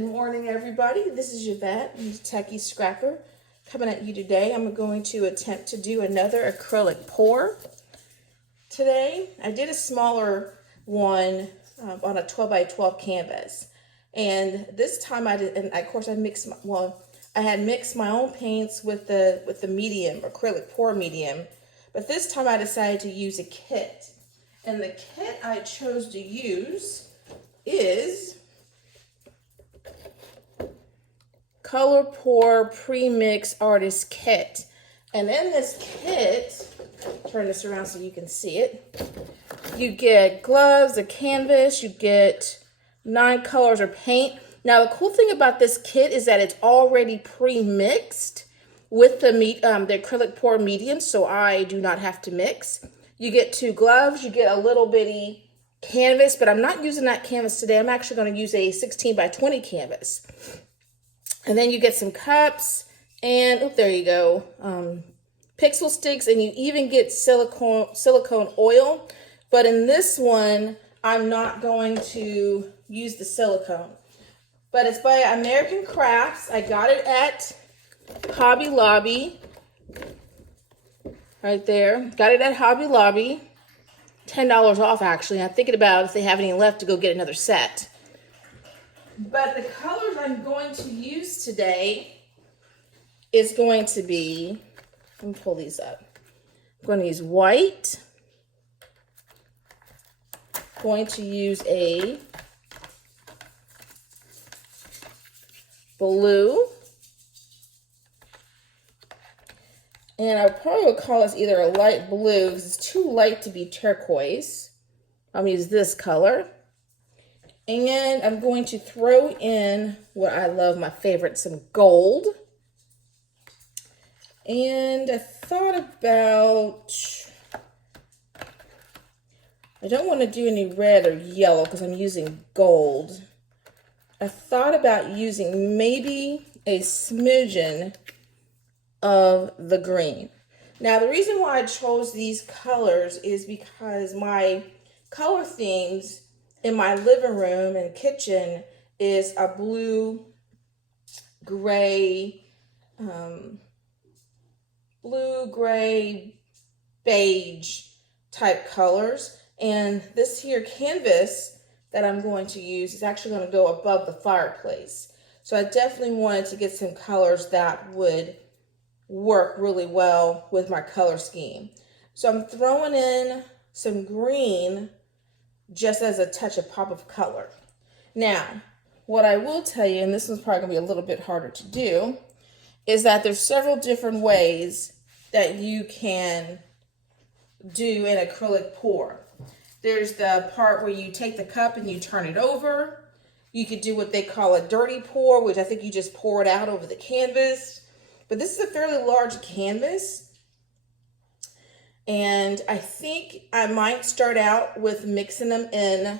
Good morning, everybody. This is Yvette, I'm the Techie Scrapper, coming at you today. I'm going to attempt to do another acrylic pour. Today, I did a smaller one on a 12 by 12 canvas. And this time I did, and of course I mixed, I had mixed my own paints with the medium, acrylic pour medium. But this time I decided to use a kit. And the kit I chose to use is Color Pour Pre-Mix Artist Kit. And in this kit, turn this around so you can see it, you get gloves, a canvas, you get 9 colors of paint. Now the cool thing about this kit is that it's already pre-mixed with the acrylic pour medium, so I do not have to mix. You get 2 gloves, you get a little bitty canvas, but I'm not using that canvas today. I'm actually going to use a 16 by 20 canvas. And then you get some cups, and oh, there you go, pixel sticks, and you even get silicone oil. But in this one, I'm not going to use the silicone. But it's by American Crafts. I got it at Hobby Lobby. Right there. Got it at Hobby Lobby. $10 off, actually. I'm thinking about if they have any left to go get another set. But the colors I'm going to use today is going to be, let me pull these up. I'm going to use white. I'm going to use a blue. And I probably would call this either a light blue because it's too light to be turquoise. I'm going to use this color. And I'm going to throw in what I love, my favorite, some gold. And I thought about, I don't want to do any red or yellow because I'm using gold. I thought about using maybe a smidgen of the green. Now, the reason why I chose these colors is because my color themes in my living room and kitchen is a blue, gray, beige type colors. And this here canvas that I'm going to use is actually going to go above the fireplace. So I definitely wanted to get some colors that would work really well with my color scheme. So I'm throwing in some green just as a touch of pop of color. Now, what I will tell you, and this one's probably gonna be a little bit harder to do, is that there's several different ways that you can do an acrylic pour. There's the part where you take the cup and you turn it over. You could do what they call a dirty pour, which I think you just pour it out over the canvas. But this is a fairly large canvas. And I think I might start out with mixing them in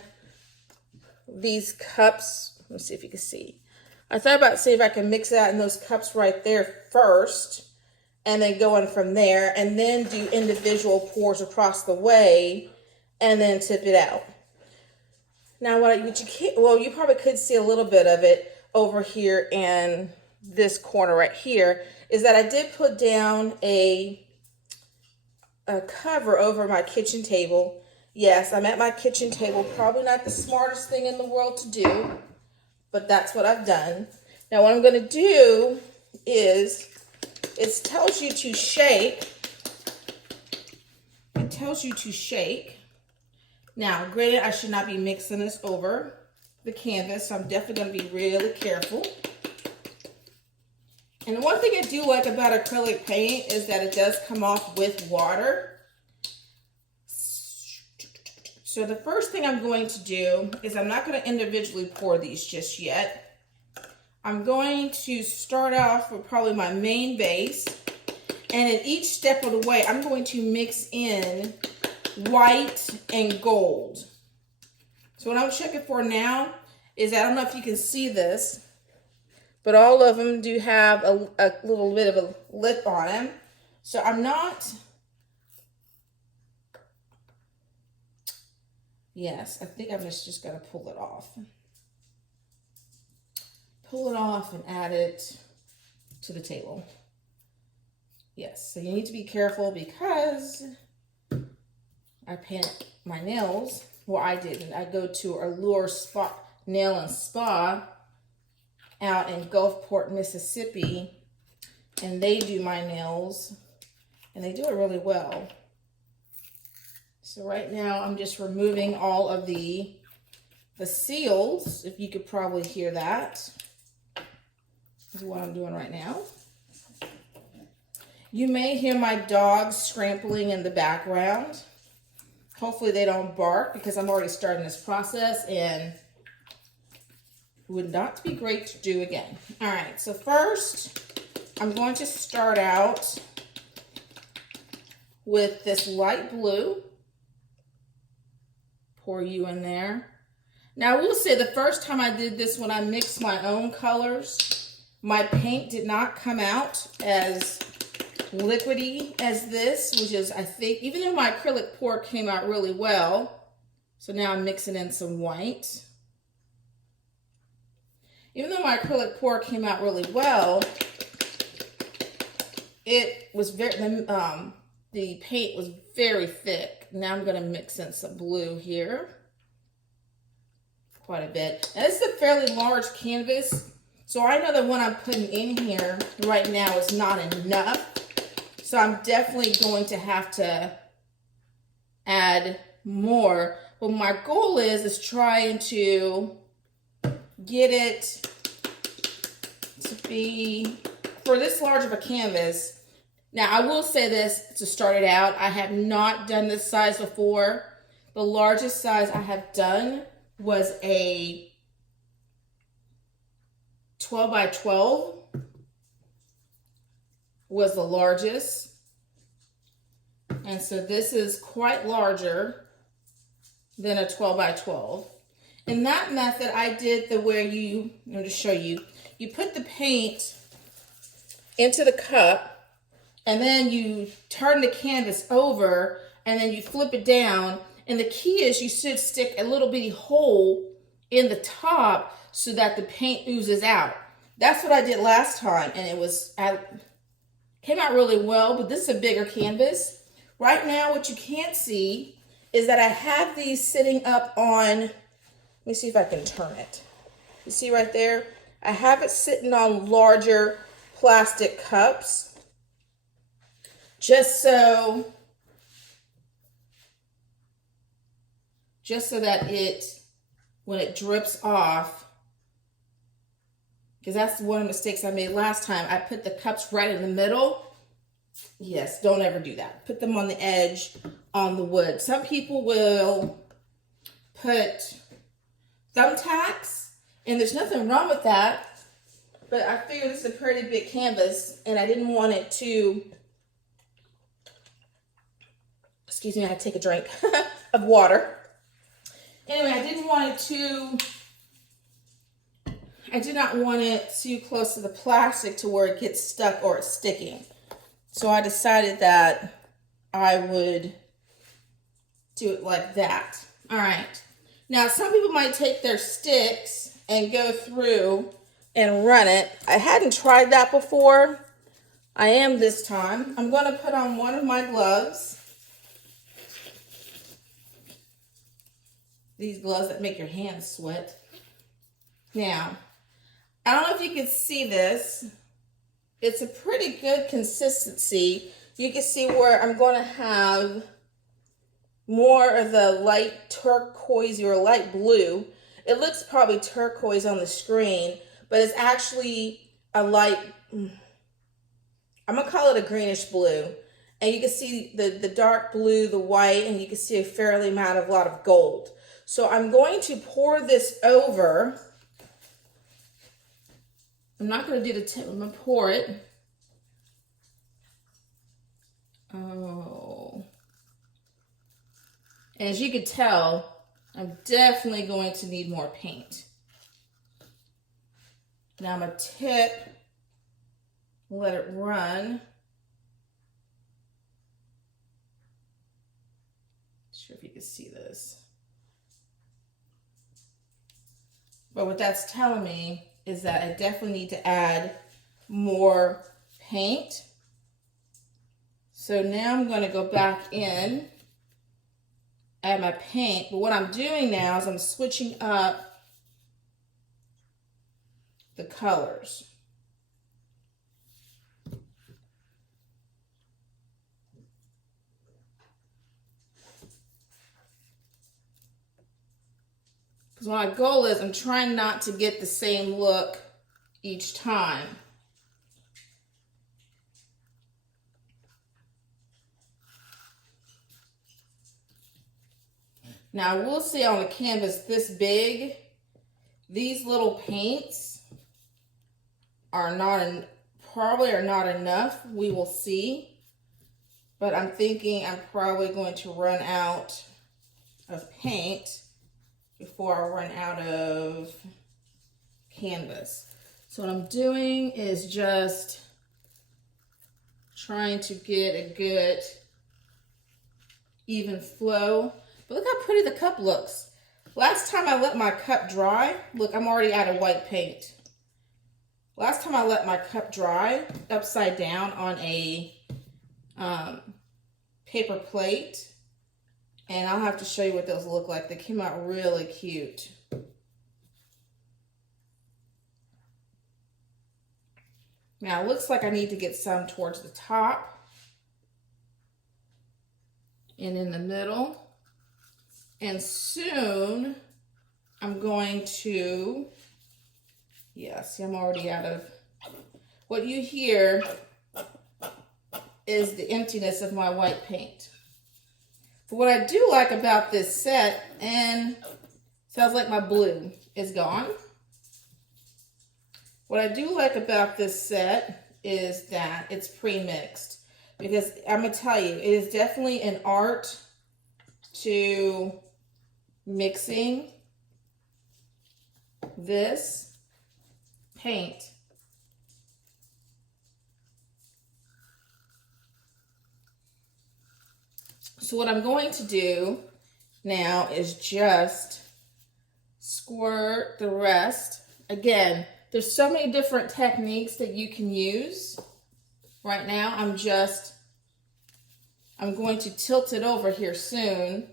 these cups. Let me see if you can see. I thought about seeing if I can mix that in those cups right there first, and then go on from there, and then do individual pours across the way, and then tip it out. Now, you probably could see a little bit of it over here in this corner right here, is that I did put down a cover over my kitchen table. Yes, I'm at my kitchen table. Probably not the smartest thing in the world to do, but that's what I've done. Now what I'm going to do is, it tells you to shake. It tells you to shake. Now, granted, I should not be mixing this over the canvas, so I'm definitely going to be really careful. And the one thing I do like about acrylic paint is that it does come off with water. So the first thing I'm going to do is I'm not going to individually pour these just yet. I'm going to start off with probably my main base. And at each step of the way, I'm going to mix in white and gold. So what I'm checking for now is, I don't know if you can see this, but all of them do have a little bit of a lip on them. So I'm not, yes, I think I'm just going to pull it off. pull it off and add it to the table. Yes, so you need to be careful because I paint my nails. Well, I didn't. I go to Allure Spa, Nail and Spa out in Gulfport, Mississippi, and they do my nails, and they do it really well. So right now I'm just removing all of the seals, if you could probably hear that, is what I'm doing right now. You may hear my dogs scrambling in the background. Hopefully they don't bark because I'm already starting this process and it would not be great to do again. All right, so first I'm going to start out with this light blue. Pour you in there. Now I will say the first time I did this, when I mixed my own colors, my paint did not come out as liquidy as this, which is, I think, even though my acrylic pour came out really well, so now I'm mixing in some white. Even though my acrylic pour came out really well, it was very, the paint was very thick. Now I'm gonna mix in some blue here, quite a bit. Now this is a fairly large canvas, so I know that what I'm putting in here right now is not enough. So I'm definitely going to have to add more. But my goal is trying to get it to be, for this large of a canvas. Now I will say this to start it out, I have not done this size before. The largest size I have done was a 12 by 12. Was the largest, and so this is quite larger than a 12 by 12. In that method, I did the where you, I'm going to show you, you put the paint into the cup, and then you turn the canvas over, and then you flip it down, and the key is you should stick a little bitty hole in the top so that the paint oozes out. That's what I did last time, and it was came out really well, but this is a bigger canvas. Right now, what you can't see is that I have these sitting up on, let me see if I can turn it. You see right there? I have it sitting on larger plastic cups, just so that it, when it drips off, because that's one of the mistakes I made last time. I put the cups right in the middle. Yes, don't ever do that. Put them on the edge on the wood. Some people will put thumbtacks, and there's nothing wrong with that, but I figured this is a pretty big canvas, and I didn't want it to, excuse me, I had to take a drink of water. Anyway, I did not want it too close to the plastic to where it gets stuck or it's sticking. So I decided that I would do it like that. All right. Now, some people might take their sticks and go through and run it. I hadn't tried that before. I am this time. I'm going to put on one of my gloves. These gloves that make your hands sweat. Now, I don't know if you can see this. It's a pretty good consistency. You can see where I'm going to have more of the light turquoise or light blue. It looks probably turquoise on the screen, but it's actually a light, I'm going to call it a greenish blue. And you can see the dark blue, the white, and you can see a fairly lot of gold. So I'm going to pour this over. I'm not going to do the tip. I'm going to pour it. Oh. And as you can tell, I'm definitely going to need more paint. Now I'm going to tip, let it run. Not sure if you can see this. But what that's telling me is that I definitely need to add more paint. So now I'm going to go back in, add my paint. But what I'm doing now is I'm switching up the colors. Because my goal is I'm trying not to get the same look each time. Now, I will say on a canvas this big, these little paints are probably not enough. We will see. But I'm thinking I'm probably going to run out of paint before I run out of canvas. So what I'm doing is just trying to get a good even flow. But look how pretty the cup looks. Last time I let my cup dry, look, I'm already out of white paint. Last time I let my cup dry upside down on a paper plate, and I'll have to show you what those look like. They came out really cute. Now it looks like I need to get some towards the top and in the middle. And soon I'm going to, yeah, see, I'm already out of, what you hear is the emptiness of my white paint. But what I do like about this set, and sounds like my blue is gone. What I do like about this set is that it's pre-mixed, because I'm gonna tell you, it is definitely an art to mixing this paint. So what I'm going to do now is just squirt the rest. Again, there's so many different techniques that you can use. Right now, I'm going to tilt it over here soon.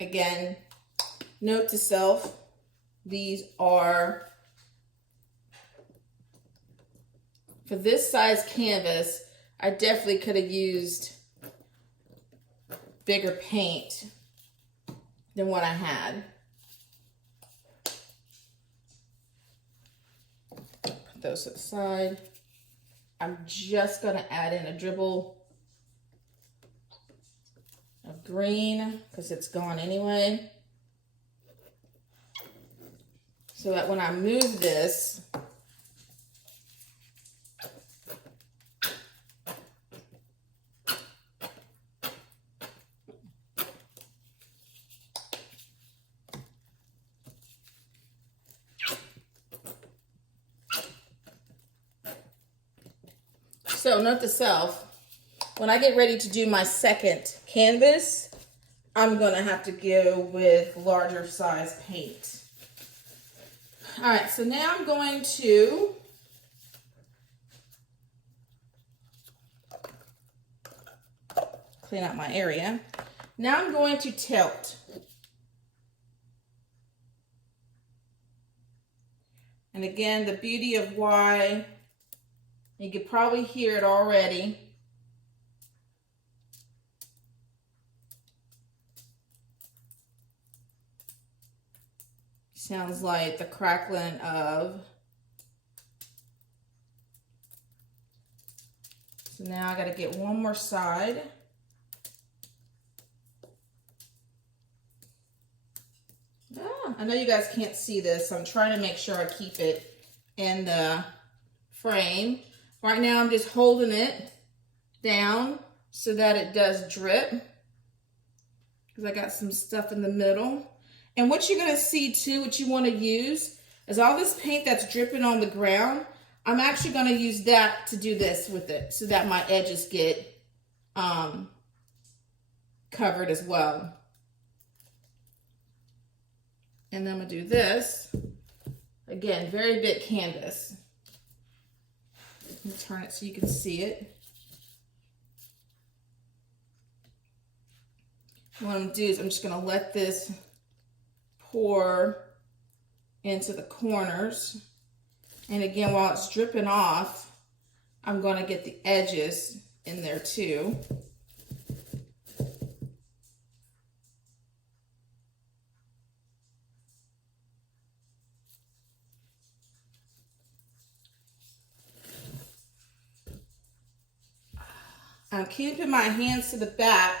Again, note to self, these are, for this size canvas, I definitely could have used bigger paint than what I had. Put those to the side. I'm just going to add in a dribble of green because it's gone anyway. So that when I move this, so note to self, when I get ready to do my second canvas, I'm gonna have to go with larger size paint. All right, so now I'm going to clean out my area. Now I'm going to tilt. And again, the beauty of why, you could probably hear it already. Sounds like the crackling of. So now I got to get one more side. I know you guys can't see this, so I'm trying to make sure I keep it in the frame. Right now I'm just holding it down so that it does drip, because I got some stuff in the middle. And what you're going to see too, what you want to use, is all this paint that's dripping on the ground, I'm actually going to use that to do this with it so that my edges get covered as well. And then I'm going to do this. Again, very big canvas. Let me turn it so you can see it. What I'm going to do is I'm just going to let this pour into the corners. And again, while it's dripping off, I'm going to get the edges in there too. I'm keeping my hands to the back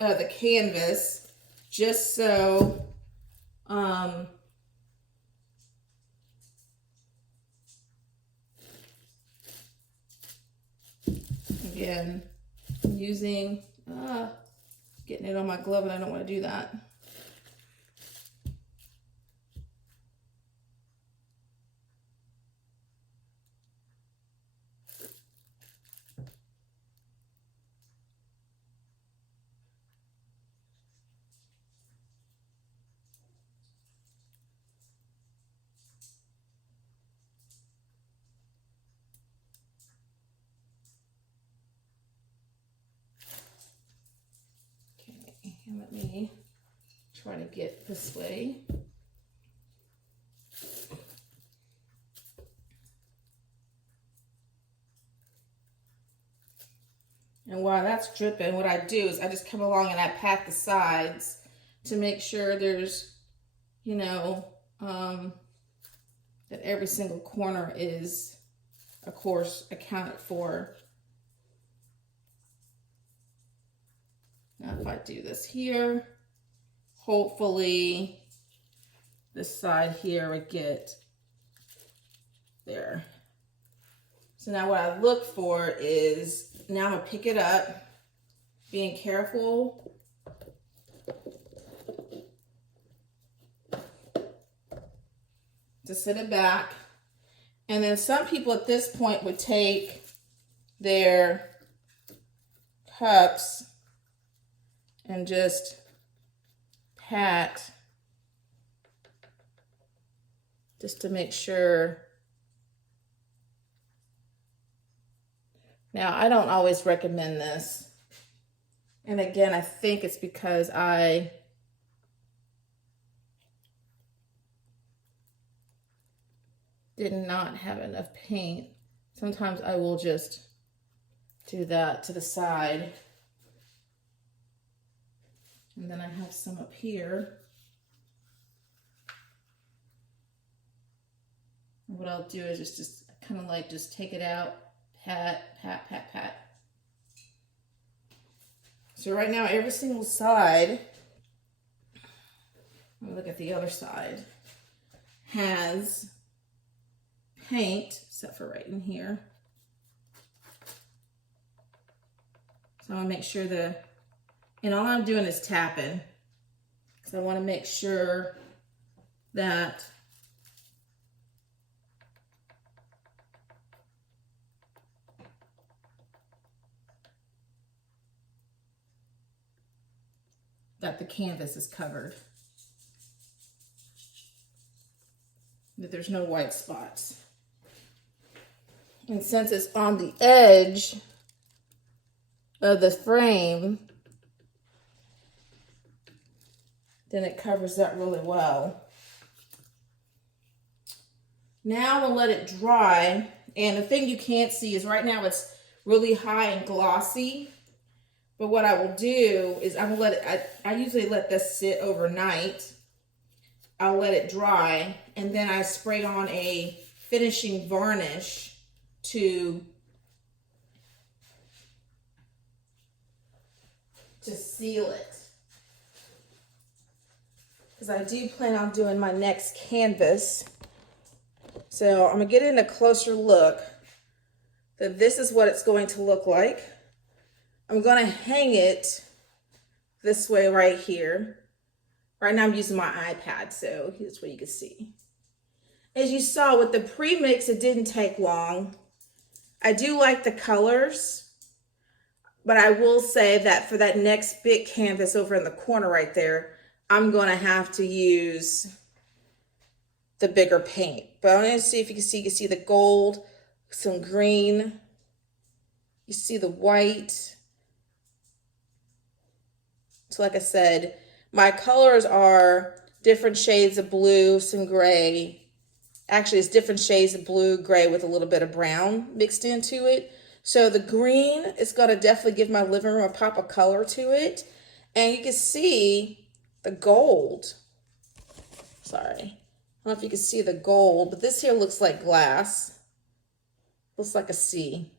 of the canvas just so again, I'm using getting it on my glove, and I don't want to do that. And let me try to get this way. And while that's dripping, what I do is I just come along and I pat the sides to make sure there's, you know, that every single corner is, of course, accounted for. Now if I do this here, hopefully this side here would get there. So now what I look for is, now I'm gonna pick it up, being careful. To sit it back. And then some people at this point would take their cups and just pat just to make sure. Now, I don't always recommend this. And again, I think it's because I did not have enough paint. Sometimes I will just do that to the side. And then I have some up here. And what I'll do is just kind of like just take it out, pat, pat, pat, pat. So right now, every single side, look at the other side, has paint, except for right in here. So I want to make sure and all I'm doing is tapping, because I want to make sure that the canvas is covered, that there's no white spots. And since it's on the edge of the frame, then it covers that really well. Now we'll let it dry. And the thing you can't see is right now it's really high and glossy. But what I will do is I will let it, I usually let this sit overnight. I'll let it dry, and then I spray on a finishing varnish to seal it. Because I do plan on doing my next canvas. So I'm going to get in a closer look. That this is what it's going to look like. I'm going to hang it this way right here. Right now I'm using my iPad, so here's what you can see. As you saw with the pre-mix, it didn't take long. I do like the colors, but I will say that for that next big canvas over in the corner right there, I'm going to have to use the bigger paint. But I'm going to see if you can see the gold, some green. You see the white. So like I said, my colors are different shades of blue, some gray. Actually, it's different shades of blue, gray with a little bit of brown mixed into it. So the green is going to definitely give my living room a pop of color to it. And you can see the gold. Sorry. I don't know if you can see the gold, but this here looks like glass. Looks like a sea.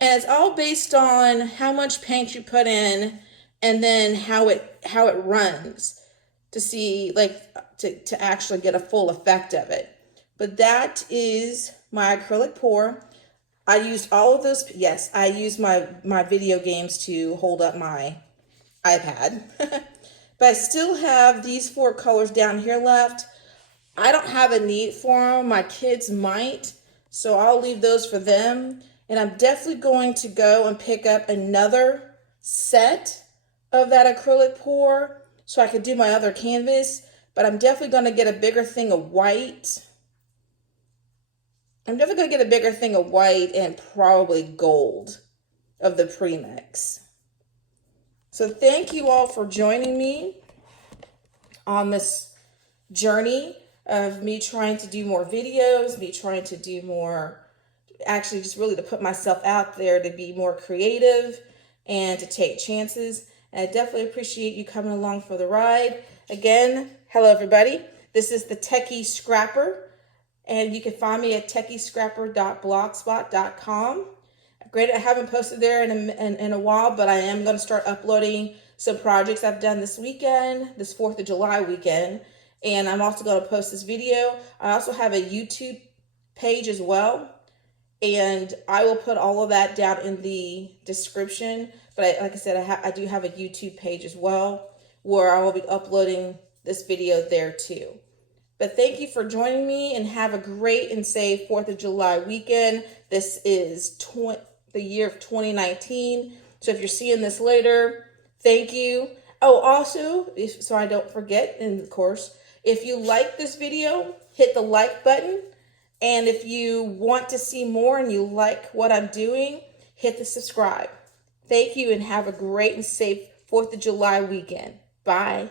And it's all based on how much paint you put in and then how it runs to see, like, to actually get a full effect of it. But that is my acrylic pour. I used all of those. Yes, I used my video games to hold up my iPad. But I still have these 4 colors down here left. I don't have a need for them. My kids might, so I'll leave those for them. And I'm definitely going to go and pick up another set of that acrylic pour so I can do my other canvas. But I'm definitely going to get a bigger thing of white. I'm definitely going to get a bigger thing of white and probably gold of the premix. So thank you all for joining me on this journey of me trying to do more videos, me trying to do more, actually just really to put myself out there to be more creative and to take chances. And I definitely appreciate you coming along for the ride. Again, hello everybody. This is the Techie Scrapper, and you can find me at techiescrapper.blogspot.com. Granted, I haven't posted there in a while, but I am going to start uploading some projects I've done this weekend, this 4th of July weekend. And I'm also going to post this video. I also have a YouTube page as well. And I will put all of that down in the description. But like I said, I do have a YouTube page as well where I will be uploading this video there too. But thank you for joining me, and have a great and safe 4th of July weekend. This is the year of 2019. So if you're seeing this later, thank you. Oh, also, so I don't forget, and of course, if you like this video, hit the like button. And if you want to see more and you like what I'm doing, hit the subscribe. Thank you, and have a great and safe 4th of July weekend. Bye.